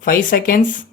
5 seconds.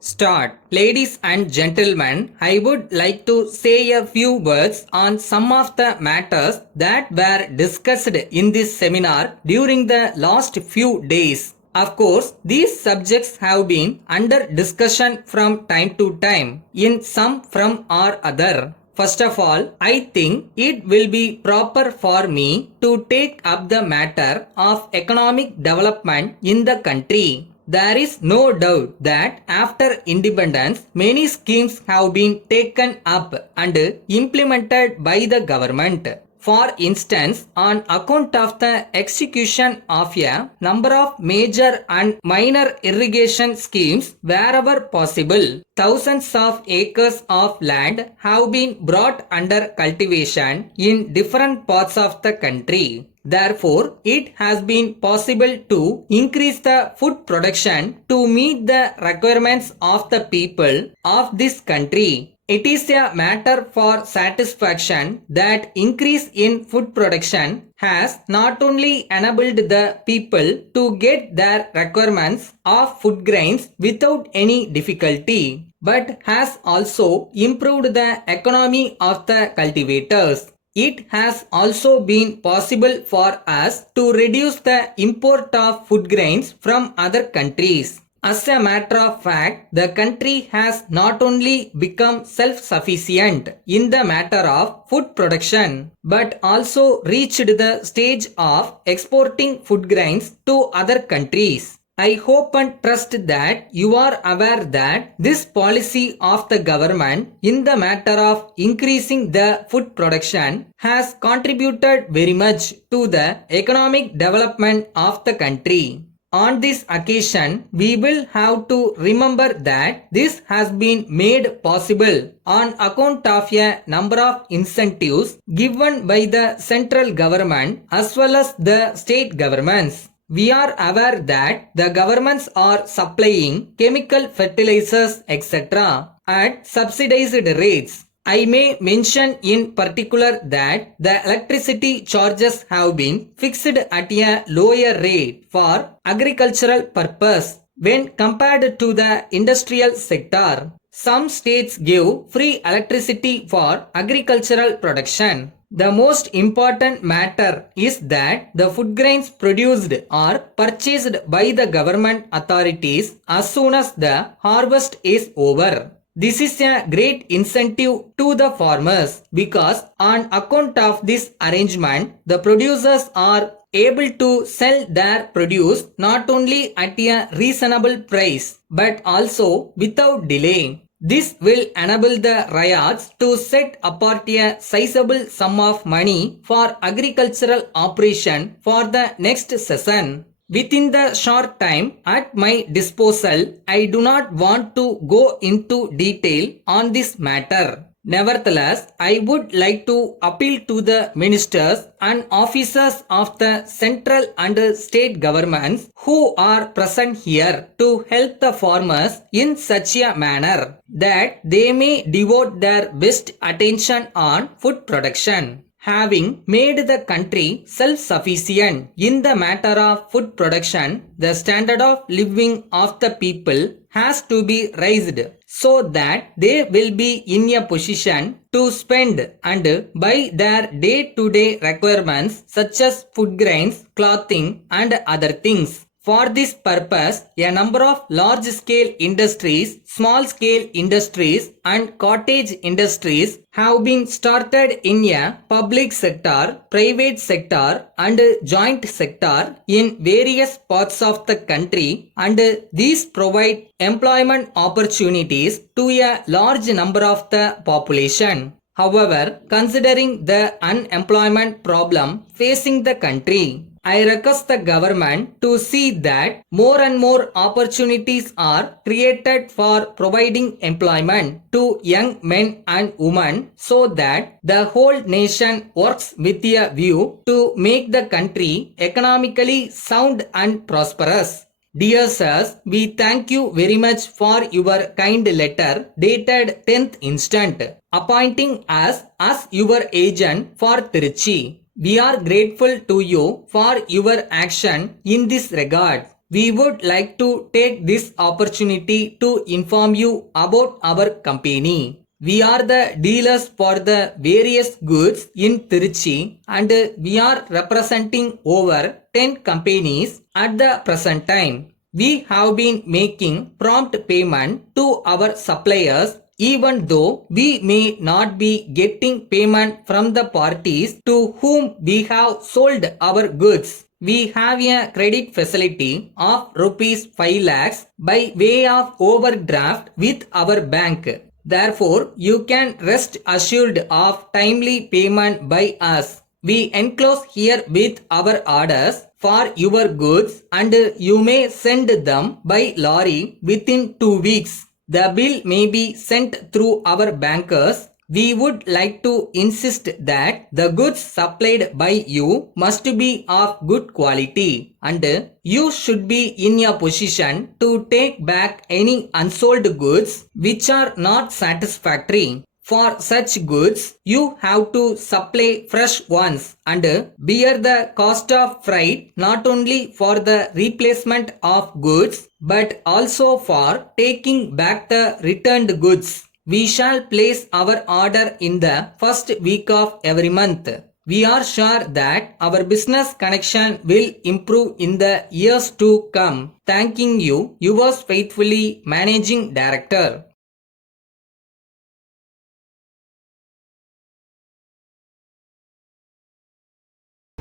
Start. Ladies and gentlemen, I would like to say a few words on some of the matters that were discussed in this seminar during the last few days. Of course, these subjects have been under discussion from time to time in some form or other. First of all, I think it will be proper for me to take up the matter of economic development in the country. There is no doubt that after independence, many schemes have been taken up and implemented by the government. For instance, on account of the execution of a number of major and minor irrigation schemes wherever possible, thousands of acres of land have been brought under cultivation in different parts of the country. Therefore, it has been possible to increase the food production to meet the requirements of the people of this country. It is a matter for satisfaction that increase in food production has not only enabled the people to get their requirements of food grains without any difficulty, but has also improved the economy of the cultivators. It has also been possible for us to reduce the import of food grains from other countries. As a matter of fact, the country has not only become self-sufficient in the matter of food production, but also reached the stage of exporting food grains to other countries. I hope and trust that you are aware that this policy of the government in the matter of increasing the food production has contributed very much to the economic development of the country. On this occasion, we will have to remember that this has been made possible on account of a number of incentives given by the central government as well as the state governments. We are aware that the governments are supplying chemical fertilizers etc. at subsidized rates. I may mention in particular that the electricity charges have been fixed at a lower rate for agricultural purpose when compared to the industrial sector. Some states give free electricity for agricultural production. The most important matter is that the food grains produced are purchased by the government authorities as soon as the harvest is over. This is a great incentive to the farmers because on account of this arrangement, the producers are able to sell their produce not only at a reasonable price but also without delay. This will enable the ryots to set apart a sizable sum of money for agricultural operation for the next season. Within the short time at my disposal, I do not want to go into detail on this matter. Nevertheless, I would like to appeal to the ministers and officers of the central and state governments who are present here to help the farmers in such a manner that they may devote their best attention on food production. Having made the country self-sufficient in the matter of food production, the standard of living of the people has to be raised so that they will be in a position to spend and buy their day-to-day requirements such as food grains, clothing and other things. For this purpose, a number of large-scale industries, small-scale industries and cottage industries have been started in a public sector, private sector and joint sector in various parts of the country, and these provide employment opportunities to a large number of the population. However, considering the unemployment problem facing the country, I request the government to see that more and more opportunities are created for providing employment to young men and women so that the whole nation works with a view to make the country economically sound and prosperous. Dear sirs, we thank you very much for your kind letter dated 10th instant, appointing us as your agent for Trichy. We are grateful to you for your action in this regard. We would like to take this opportunity to inform you about our company. We are the dealers for the various goods in Trichy and we are representing over 10 companies at the present time. We have been making prompt payment to our suppliers even though we may not be getting payment from the parties to whom we have sold our goods. We have a credit facility of rupees 5 lakhs by way of overdraft with our bank. Therefore, you can rest assured of timely payment by us. We enclose here with our orders for your goods and you may send them by lorry within 2 weeks. The bill may be sent through our bankers. We would like to insist that the goods supplied by you must be of good quality and you should be in a position to take back any unsold goods which are not satisfactory. For such goods, you have to supply fresh ones and bear the cost of freight not only for the replacement of goods but also for taking back the returned goods. We shall place our order in the first week of every month. We are sure that our business connection will improve in the years to come. Thanking you, yours faithfully, Managing Director.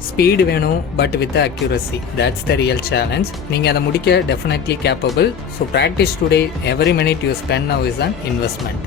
Speed வேணும் but with accuracy, that's the real challenge. நீங்கள் அதை முடிக்க definitely capable. So practice today, every minute you spend now is an investment.